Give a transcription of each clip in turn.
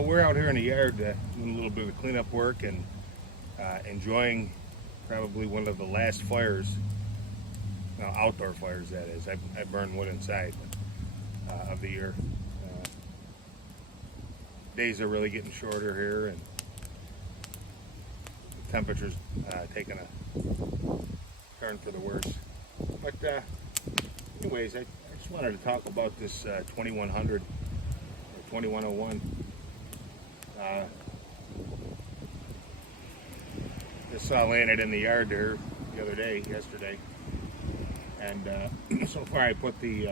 Well, we're out here in the yard doing a little bit of cleanup work and enjoying probably one of the last fires, well, outdoor fires that is. I burned wood inside of the year. Days are really getting shorter here, and the temperature's taking a turn for the worse. But anyways, I just wanted to talk about this 2100 or 2101. This saw landed in the yard there the other day, yesterday, and so far I put the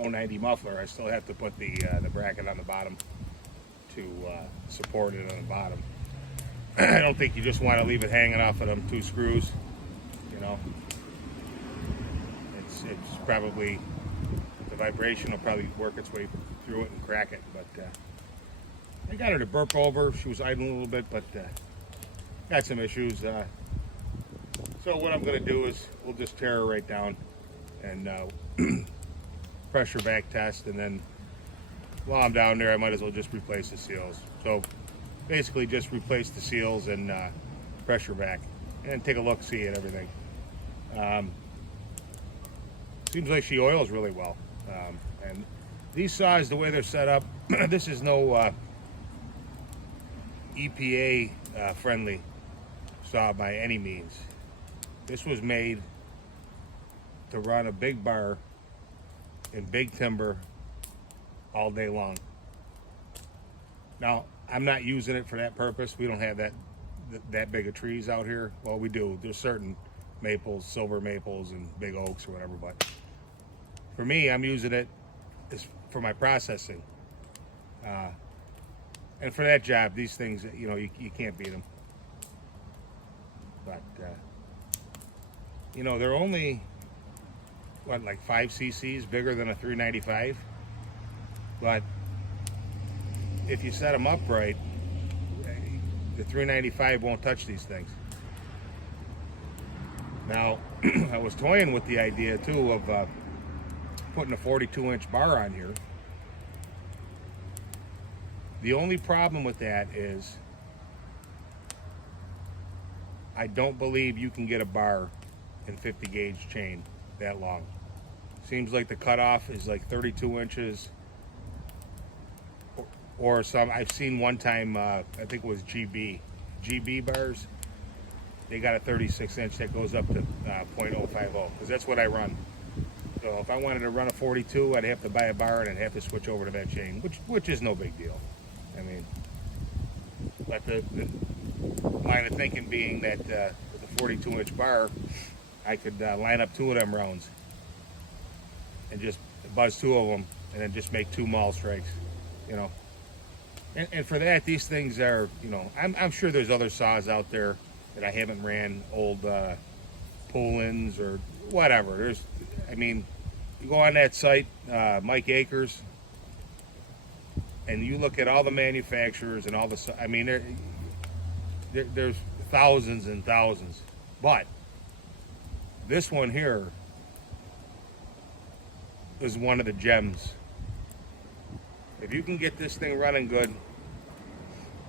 090 muffler. I still have to put the bracket on the bottom to support it on the bottom. I don't think you just want to leave it hanging off of them two screws. You know, it's probably, the vibration will probably work its way through it and crack it. But I got her to burp over. She was idling a little bit, but got some issues. So what I'm going to do is we'll just tear her right down and pressure back test, and then while I'm down there I might as well just replace the seals. So basically just replace the seals and pressure back and take a look, see at everything. Seems like she oils really well. And these saws, the way they're set up, this is no EPA friendly saw by any means. This was made to run a big bar in big timber all day long. Now, I'm not using it for that purpose. We don't have that big of trees out here. Well, we do. There's certain maples, silver maples, and big oaks or whatever, but for me, I'm using it for my processing. And for that job, these things, you know, you can't beat them. But, you know, they're only, what, like 5 cc's bigger than a 395? But if you set them up right, the 395 won't touch these things. Now, I was toying with the idea, too, of putting a 42-inch bar on here. The only problem with that is I don't believe you can get a bar in 50 gauge chain that long. Seems like the cutoff is like 32 inches or some. I've seen one time, I think it was GB bars. They got a 36 inch that goes up to 0.050, because that's what I run. So if I wanted to run a 42, I'd have to buy a bar and I'd have to switch over to that chain, which is no big deal. I mean, but the line of thinking being that with a 42-inch bar, I could line up 2 of them rounds and just buzz 2 of them and then just make 2 maul strikes, you know. And for that, these things are, you know, I'm sure there's other saws out there that I haven't ran, old pull-ins or whatever. I mean, you go on that site, Mike Akers, and you look at all the manufacturers and all the, I mean, there's thousands and thousands. But this one here is one of the gems. If you can get this thing running good,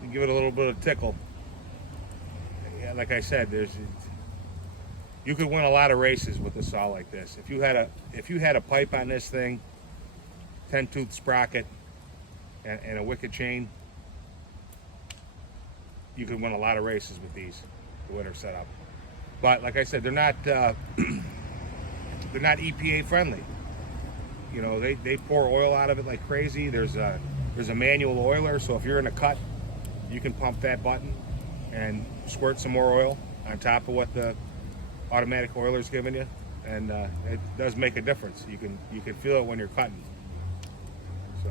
you give it a little bit of tickle. Yeah, like I said, you could win a lot of races with a saw like this. If you had a pipe on this thing, 10-tooth sprocket, and a wicket chain, you could win a lot of races with these, the way they're set up. But like I said, they're not they're not EPA friendly. You know, they pour oil out of it like crazy. There's a manual oiler, so if you're in a cut, you can pump that button and squirt some more oil on top of what the automatic oiler's giving you, and it does make a difference. You can feel it when you're cutting. So,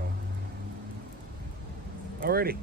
alrighty.